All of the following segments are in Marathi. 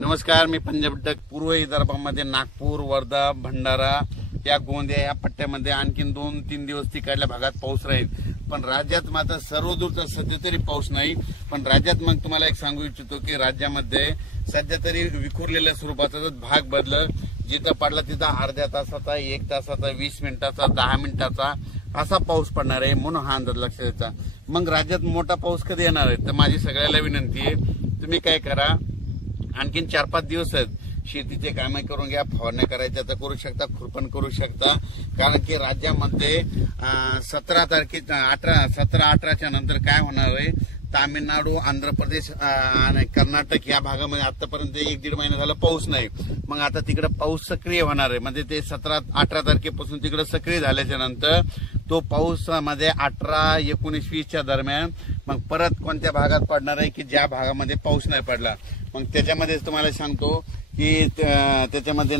नमस्कार, मी पंजाब डक पूर्व विदर्भामध्ये नागपूर, वर्धा, भंडारा या गोंदिया या पट्ट्यामध्ये आणखीन 2-3 दिवस तिकडल्या भागात पाऊस राहील। पण राज्यात मात्र सर्वदूर सध्या तरी पाऊस नाही। पण राज्यात मग तुम्हाला एक सांगू इच्छितो की राज्यामध्ये सध्या तरी विखुरलेल्या स्वरूपाचा भाग बदल जिथं पडला तिथं अर्ध्या तासाचा, 1 तासाचा, 20 मिनिटाचा, 10 मिनिटाचा असा पाऊस पडणार आहे। म्हणून हा अंदाज लक्षात घ्यायचा। मग राज्यात मोठा पाऊस कधी येणार आहे तर माझी सगळ्याला विनंती आहे, तुम्ही काय करा, आणखीन 4-5 दिवस आहेत, शेतीचे कामे करून घ्या, फवारण्या करायच्या तर करू शकता, खुरपण करू शकता। कारण की राज्यामध्ये 17-18च्या नंतर काय होणार आहे, तामिळनाडू, आंध्र प्रदेश आणि कर्नाटक या भागामध्ये आतापर्यंत 1-1.5 महिना झाला पाऊस नाही। मग आता तिकडे पाऊस सक्रिय होणार आहे, म्हणजे ते 17-18 तारखेपासून तिकडे सक्रिय झाल्याच्या नंतर तो पाऊस मध्ये 18, 19, 20च्या दरम्यान मग परत कोणत्या भागात पडणार आहे की ज्या भागामध्ये पाऊस नाही पडला। मग त्याच्यामध्ये तुम्हाला सांगतो की त्याच्यामध्ये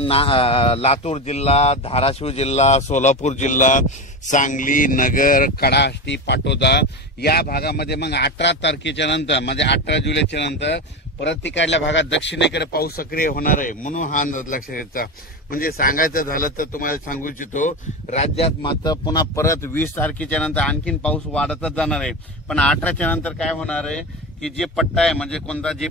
लातूर जिल्हा, धाराशिव जिल्हा, सोलापूर जिल्हा, सांगली, नगर, कडाष्टी, पाटोदा या भागामध्ये मग 18 तारखेच्या नंतर म्हणजे 18 जुलैच्या नंतर परत तिकडल्या भागात दक्षिणेकडे पाऊस सक्रिय होणार आहे। म्हणून हा अंदाज लक्षात घ्यायचा। म्हणजे सांगायचं झालं तर तुम्हाला सांगू इच्छितो, राज्यात मात्र पुन्हा परत 20 तारखेच्या नंतर आणखीन पाऊस वाढतच जाणार आहे। पण 18च्या नंतर काय होणार आहे की जे पट्टा आहे म्हणजे कोणता जे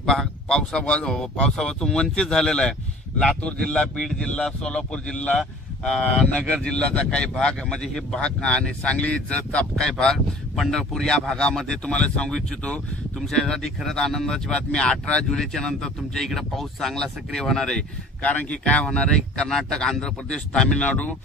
पावसापासून वंचित झालेला आहे, लातूर जिल्हा, बीड जिल्हा, सोलापूर जिल्हा, नगर जिल्ह्याचा काही भाग म्हणजे हे भाग आणि सांगली जतचा काही भाग, पंढरपूर या भागामध्ये तुम्हाला सांगू इच्छितो, तुमच्यासाठी खरंच आनंदाची बातमी, 18 जुलैच्या नंतर तुमच्या इकडे पाऊस चांगला सक्रिय होणार आहे। कारण की काय होणार आहे, कर्नाटक, आंध्र प्रदेश, तामिळनाडू,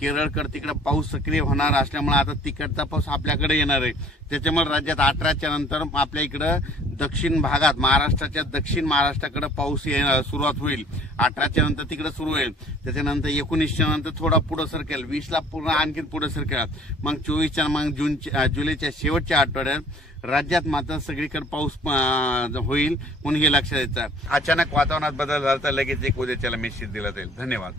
केरळकडे तिकडे पाऊस सक्रिय होणार असल्यामुळे आता तिकडचा पाऊस आपल्याकडे येणार आहे। त्याच्यामुळे राज्यात 18च्या नंतर आपल्या इकडे दक्षिण भागात, महाराष्ट्राच्या दक्षिण महाराष्ट्राकडे पाऊस सुरुवात होईल। 18च्या नंतर तिकडे सुरू होईल, त्याच्यानंतर 19च्या नंतर थोडा पुढे सरकेल, 20ला पूर्ण आणखी पुढे सरकेल, मग 24च्या मग जुलैच्या शेवटच्या आठवड्यात राज्यात मात्र सगळीकडे पाऊस होईल। म्हणून हे लक्षात द्यायचं। अचानक वातावरणात बदल झाला तर लगेच एक उद्याच्याला मेसेज दिला जाईल। धन्यवाद।